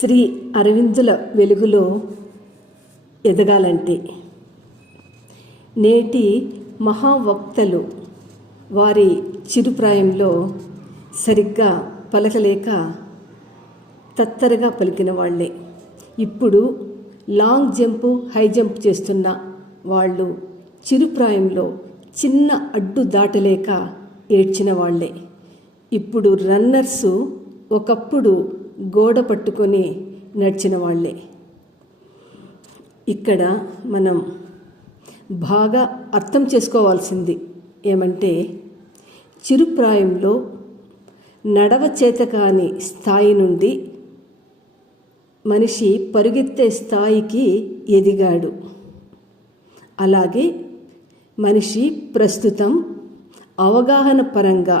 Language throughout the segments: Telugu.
శ్రీ అరవిందుల వెలుగులో ఎదగాలంటే నేటి మహావక్తలు వారి చిరుప్రాయంలో సరిగ్గా పలకలేక తత్తరగా పలికిన వాళ్ళే. ఇప్పుడు లాంగ్ జంప్ హై జంప్ చేస్తున్న వాళ్ళు చిరుప్రాయంలో చిన్న అడ్డు దాటలేక ఏడ్చిన వాళ్ళే. ఇప్పుడు రన్నర్సు ఒకప్పుడు గోడ పట్టుకొని నడిచిన వాళ్ళే. ఇక్కడ మనం బాగా అర్థం చేసుకోవాల్సింది ఏమంటే చిరుప్రాయంలో నడవ చేత కాని స్థాయి నుండి మనిషి పరుగెత్తే స్థాయికి ఎదిగాడు. అలాగే మనిషి ప్రస్తుతం అవగాహన పరంగా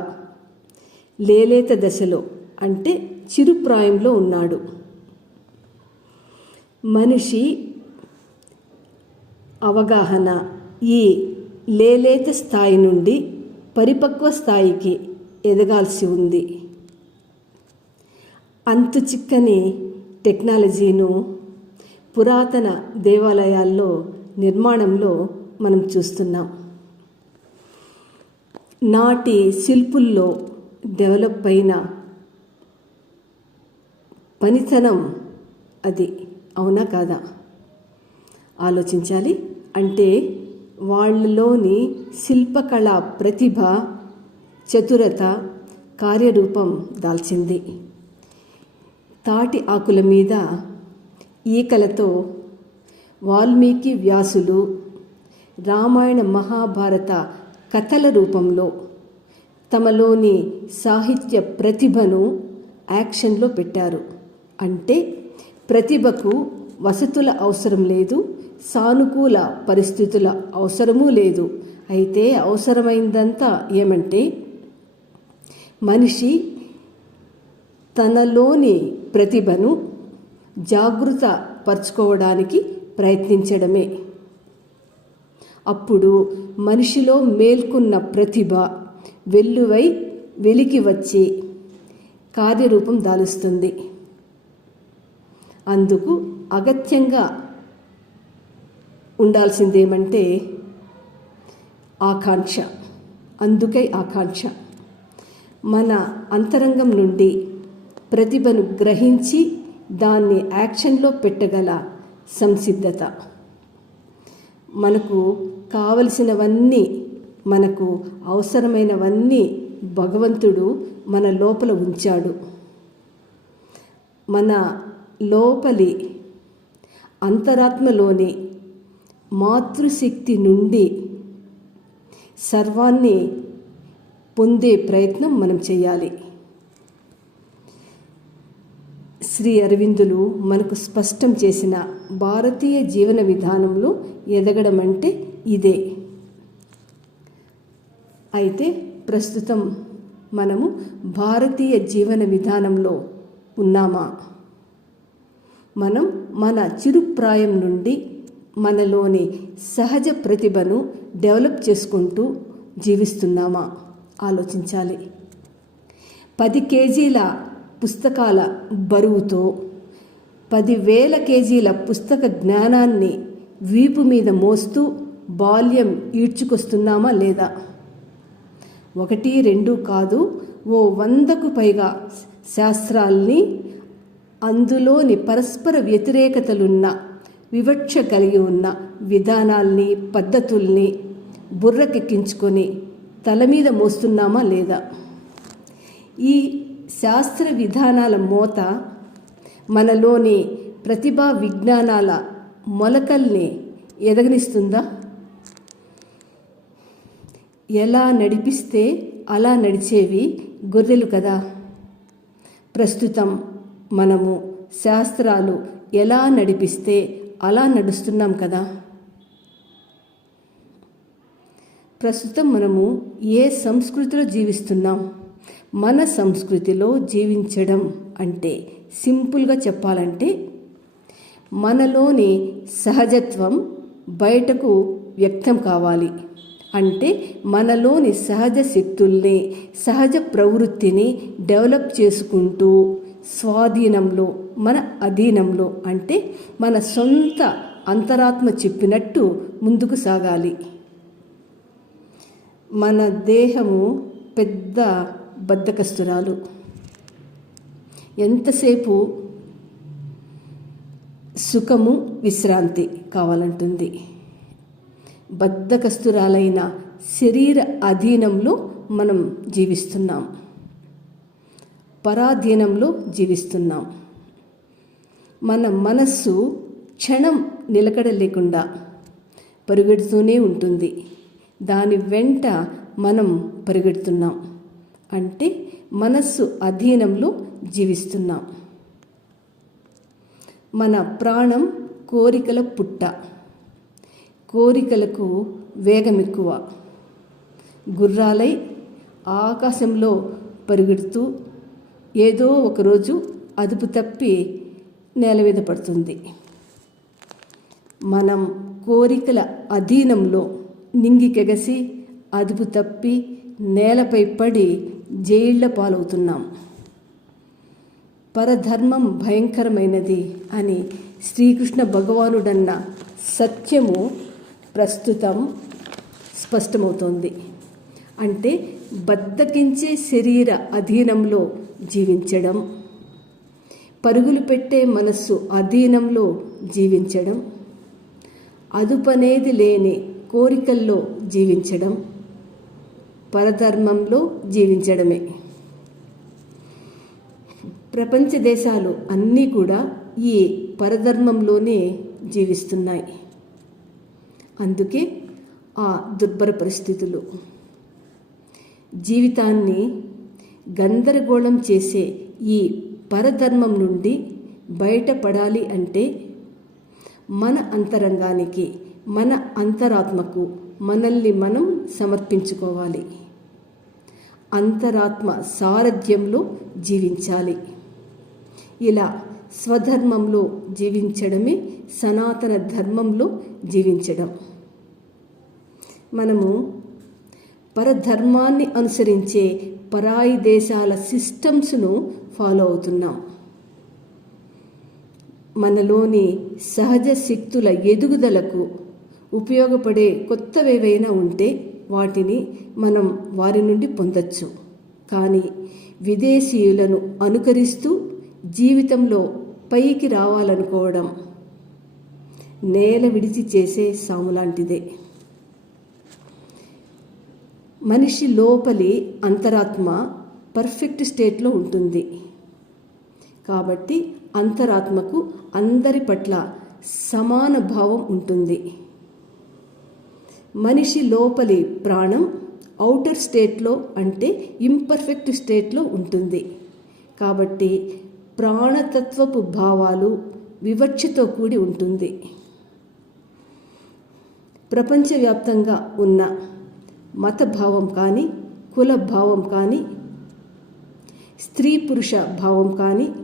లేలేత దశలో అంటే చిరుప్రాయంలో ఉన్నాడు. మనిషి అవగాహన ఈ లేలేత స్థాయి నుండి పరిపక్వ స్థాయికి ఎదగాల్సి ఉంది. అంతు చిక్కని టెక్నాలజీను పురాతన దేవాలయాల్లో నిర్మాణంలో మనం చూస్తున్నాం. నాటి శిల్పుల్లో డెవలప్ అయిన పనితనం అది అవునా కాదా? ఆలోచించాలి. అంటే వాళ్ళలోని శిల్పకళ ప్రతిభ చతురత కార్యరూపం దాల్చింది. తాటి ఆకుల మీద ఈకలతో వాల్మీకి వ్యాసులు రామాయణ మహాభారత కథల రూపంలో తమలోని సాహిత్య ప్రతిభను యాక్షన్లో పెట్టారు. అంటే ప్రతిభకు వసతుల అవసరం లేదు సానుకూల పరిస్థితుల అవసరమూ లేదు. అయితే అవసరమైందంతా ఏమంటే మనిషి తనలోని ప్రతిభను జాగృత పరచుకోవడానికి ప్రయత్నించడమే. అప్పుడు మనిషిలో మేల్కొన్న ప్రతిభ వెల్లువై వెలికి వచ్చి కార్యరూపం దాలుస్తుంది. అందుకు అగత్యంగా ఉండాల్సిందేమంటే ఆకాంక్ష. అందుకై ఆకాంక్ష. మన అంతరంగం నుండి ప్రతిభను గ్రహించి దాన్ని యాక్షన్లో పెట్టగల సంసిద్ధత. మనకు కావలసినవన్నీ మనకు అవసరమైనవన్నీ భగవంతుడు మన లోపల ఉంచాడు. మన లోపలి అంతరాత్మలోని మాతృశక్తి నుండి సర్వాన్ని పొందే ప్రయత్నం మనం చేయాలి. శ్రీ అరవిందులు మనకు స్పష్టం చేసిన భారతీయ జీవన విధానంలో ఎదగడం అంటే ఇదే. అయితే ప్రస్తుతం మనము భారతీయ జీవన విధానంలో ఉన్నామా? మనం మన చిరుప్రాయం నుండి మనలోని సహజ ప్రతిభను డెవలప్ చేసుకుంటూ జీవిస్తున్నామా? ఆలోచించాలి. పది కేజీల పుస్తకాల బరువుతో పదివేల కేజీల పుస్తక జ్ఞానాన్ని వీపు మీద మోస్తూ బాల్యం ఈడ్చుకొస్తున్నామా లేదా? ఒకటి రెండు కాదు ఓ వందకు పైగా శాస్త్రాల్ని అందులోని పరస్పర వ్యతిరేకతలున్న వివక్ష కలిగి ఉన్న విధానాల్ని పద్ధతుల్ని బుర్రకెక్కించుకొని తల మీద మోస్తున్నామా లేదా? ఈ శాస్త్ర విధానాల మోత మనలోని ప్రతిభా విజ్ఞానాల మొలకల్ని ఎదగనిస్తుందా? ఎలా నడిపిస్తే అలా నడిచేవి గొర్రెలు కదా? ప్రస్తుతం మనము శాస్త్రాలు ఎలా నడిపిస్తే అలా నడుస్తున్నాం కదా? ప్రస్తుతం మనము ఏ సంస్కృతిలో జీవిస్తున్నాం? మన సంస్కృతిలో జీవించడం అంటే సింపుల్గా చెప్పాలంటే మనలోని సహజత్వం బయటకు వ్యక్తం కావాలి. అంటే మనలోని సహజ శక్తుల్ని సహజ ప్రవృత్తిని డెవలప్ చేసుకుంటూ స్వాధీనంలో మన అధీనంలో అంటే మన సొంత అంతరాత్మ చెప్పినట్టు ముందుకు సాగాలి. మన దేహము పెద్ద బద్ధకస్తురాలు ఎంతసేపు సుఖము విశ్రాంతి కావాలంటుంది. బద్ధకస్తురాలైన శరీర అధీనంలో మనం జీవిస్తున్నాం. పరాధీనంలో జీవిస్తున్నాం. మన మనస్సు క్షణం నిలకడ లేకుండా పరుగెడుతూనే ఉంటుంది. దాని వెంట మనం పరిగెడుతున్నాం. అంటే మనస్సు అధీనంలో జీవిస్తున్నాం. మన ప్రాణం కోరికల పుట్ట. కోరికలకు వేగం ఎక్కువ. గుర్రాలై ఆకాశంలో పరుగెడుతూ ఏదో ఒకరోజు అదుపు తప్పి నేల మీద పడుతుంది. మనం కోరికల అధీనంలో నింగికెగసి అదుపు తప్పి నేలపై పడి జైళ్ళ పాలవుతున్నాం. పరధర్మం భయంకరమైనది అని శ్రీకృష్ణ భగవానుడన్న సత్యము ప్రస్తుతం స్పష్టమవుతోంది. అంటే బద్దకించే శరీర అధీనంలో జీవించడం. పరుగులు పెట్టే మనస్సు అధీనంలో జీవించడం. అదుపనేది లేని కోరికల్లో జీవించడం. పరధర్మంలో జీవించడమే. ప్రపంచ దేశాలు అన్నీ కూడా ఈ పరధర్మంలోనే జీవిస్తున్నాయి. అందుకే ఆ దుర్భర పరిస్థితులు. జీవితాన్ని గందరగోళం చేసే ఈ పరధర్మం నుండి బయటపడాలి అంటే మన అంతరంగానికి మన అంతరాత్మకు మనల్ని మనం సమర్పించుకోవాలి. అంతరాత్మ సారథ్యంలో జీవించాలి. ఇలా స్వధర్మంలో జీవించడమే సనాతన ధర్మంలో జీవించడం. మనము పరధర్మాన్ని అనుసరించే పరాయి దేశాల సిస్టమ్స్ను ఫాలో అవుతున్నాం. మనలోని సహజ శక్తుల ఎదుగుదలకు ఉపయోగపడే కొత్తవేవైనా ఉంటే వాటిని మనం వారి నుండి పొందొచ్చు. కానీ విదేశీయులను అనుకరిస్తూ జీవితంలో పైకి రావాలనుకోవడం నేల విడిచి చేసే సాములాంటిదే మనిషి లోపలి అంతరాత్మ పర్ఫెక్ట్ స్టేట్లో ఉంటుంది. కాబట్టి అంతరాత్మకు అందరి పట్ల సమాన భావం ఉంటుంది. మనిషి లోపలి ప్రాణం అవుటర్ స్టేట్లో అంటే ఇంపర్ఫెక్ట్ స్టేట్లో ఉంటుంది. కాబట్టి ప్రాణతత్వపు భావాలు వివక్షతో కూడి ఉంటుంది. ప్రపంచవ్యాప్తంగా ఉన్న మతభావం కానీ కులభావం కానీ స్త్రీ పురుష భావం కానీ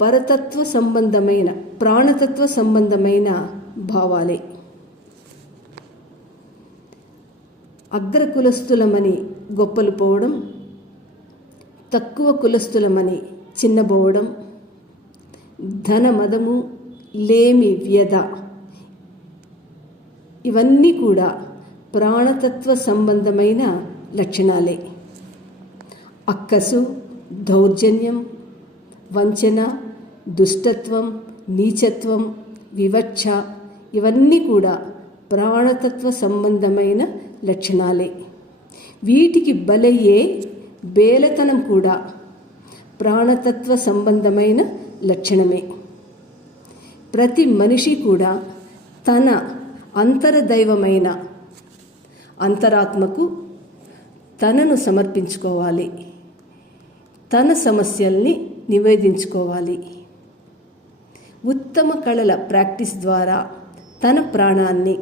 పరతత్వ సంబంధమైన ప్రాణతత్వ సంబంధమైన భావాలే. అగ్ర కులస్థులమని గొప్పలు పోవడం తక్కువ కులస్థులమని చిన్నబోవడం ధనమదము లేమి వ్యధ. ఇవన్నీ కూడా ప్రాణతత్వ సంబంధమైన లక్షణాలే. అక్కసు దౌర్జన్యం వంచన దుష్టత్వం నీచత్వం వివక్ష ఇవన్నీ కూడా ప్రాణతత్వ సంబంధమైన లక్షణాలే. వీటికి బలయ్యే బేలతనం కూడా ప్రాణతత్వ సంబంధమైన లక్షణమే. ప్రతి మనిషి కూడా తన అంతరదైవమైన అంతరాత్మకు తనను సమర్పించుకోవాలి. తన సమస్యల్ని నివేదించుకోవాలి. ఉత్తమ కళల ప్రాక్టీస్ ద్వారా తన ప్రాణాన్ని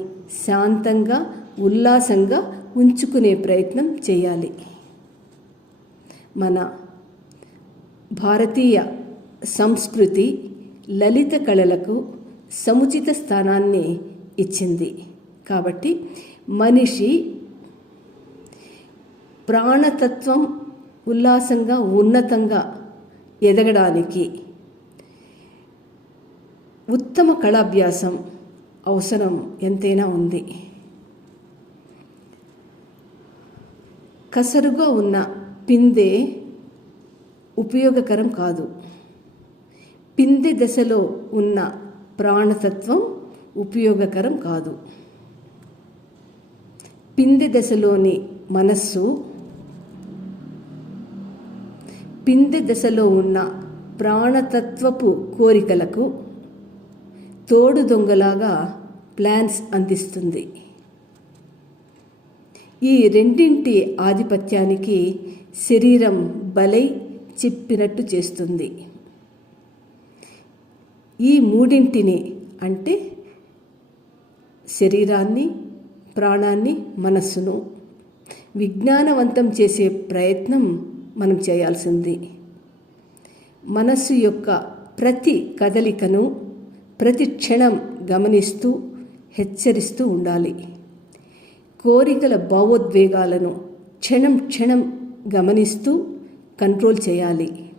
శాంతంగా ఉల్లాసంగా ఉంచుకునే ప్రయత్నం చేయాలి. మన భారతీయ సంస్కృతి లలిత కళలకు సముచిత స్థానాన్ని ఇచ్చింది. కాబట్టి మనిషి ప్రాణతత్వం ఉల్లాసంగా ఉన్నతంగా ఎదగడానికి ఉత్తమ కళాభ్యాసం అవసరం ఎంతైనా ఉంది. కసరుగా ఉన్న పిందె ఉపయోగకరం కాదు. పిందె దశలో ఉన్న ప్రాణతత్వం ఉపయోగకరం కాదు. పిందె దశలోని మనస్సు పిందె దశలో ఉన్న ప్రాణతత్వపు కోరికలకు తోడు దొంగలాగా ప్లాన్స్ అందిస్తుంది. ఈ రెండింటి ఆధిపత్యానికి శరీరం బలై చెప్పినట్టు చేస్తుంది. ఈ మూడింటిని అంటే శరీరాన్ని ప్రాణాన్ని మనస్సును విజ్ఞానవంతం చేసే ప్రయత్నం మనం చేయాల్సింది. మనస్సు యొక్క ప్రతి కదలికను ప్రతి క్షణం గమనిస్తూ హెచ్చరిస్తూ ఉండాలి. కోరికల భావోద్వేగాలను క్షణం క్షణం గమనిస్తూ కంట్రోల్ చేయాలి.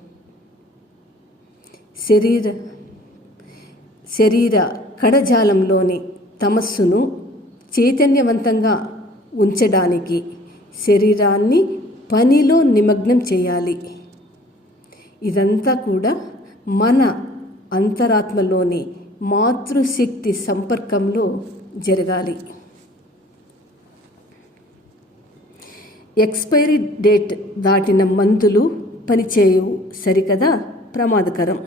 శరీర శరీర కణజాలంలోని తమస్సును చైతన్యవంతంగా ఉంచడానికి శరీరాన్ని పనిలో నిమగ్నం చేయాలి. ఇదంతా కూడా మన అంతరాత్మలోని మాతృశక్తి సంపర్కంలో జరగాలి. ఎక్స్పైరీ డేట్ దాటిన మందులు పనిచేయవు సరికదా? ప్రమాదకరం.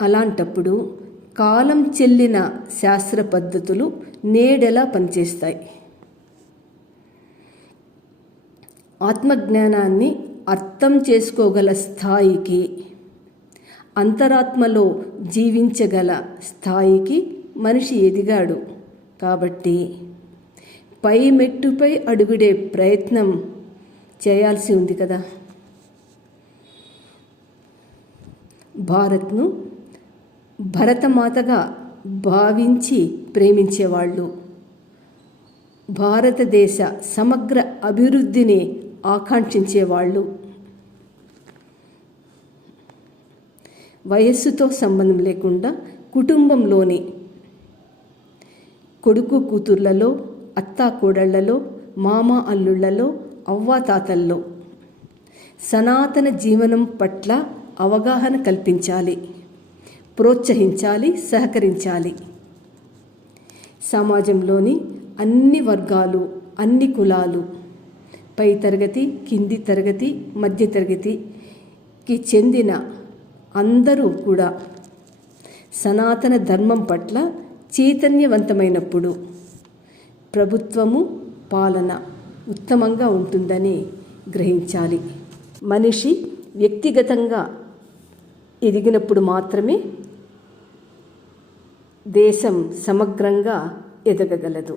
అలాంటప్పుడు కాలం చెల్లిన శాస్త్ర పద్ధతులు నేడెలా పనిచేస్తాయి? ఆత్మజ్ఞానాన్ని అర్థం చేసుకోగల స్థాయికి అంతరాత్మలో జీవించగల స్థాయికి మనిషి ఎదిగాడు. కాబట్టి పై మెట్టుపై అడుగుడే ప్రయత్నం చేయాల్సి ఉంది కదా. భారత్ను భరతమాతగా భావించి ప్రేమించేవాళ్ళు. భారతదేశ సమగ్ర అభివృద్ధిని ఆకాంక్షించేవాళ్ళు. వయస్సుతో సంబంధం లేకుండా కుటుంబంలోని కొడుకు కూతుర్లలో అత్తా కోడళ్ళలో మామ అల్లుళ్ళలో అవ్వాతాతల్లో సనాతన జీవనం పట్ల అవగాహన కల్పించాలి. ప్రోత్సహించాలి సహకరించాలి. సమాజంలోని అన్ని వర్గాలు అన్ని కులాలు పై తరగతి కింది తరగతి మధ్య తరగతికి చెందిన అందరూ కూడా సనాతన ధర్మం పట్ల చైతన్యవంతమైనప్పుడు ప్రభుత్వము పాలన ఉత్తమంగా ఉంటుందని గ్రహించాలి. మనిషి వ్యక్తిగతంగా ఎదిగినప్పుడు మాత్రమే దేశం సమగ్రంగా ఎదగగలదు.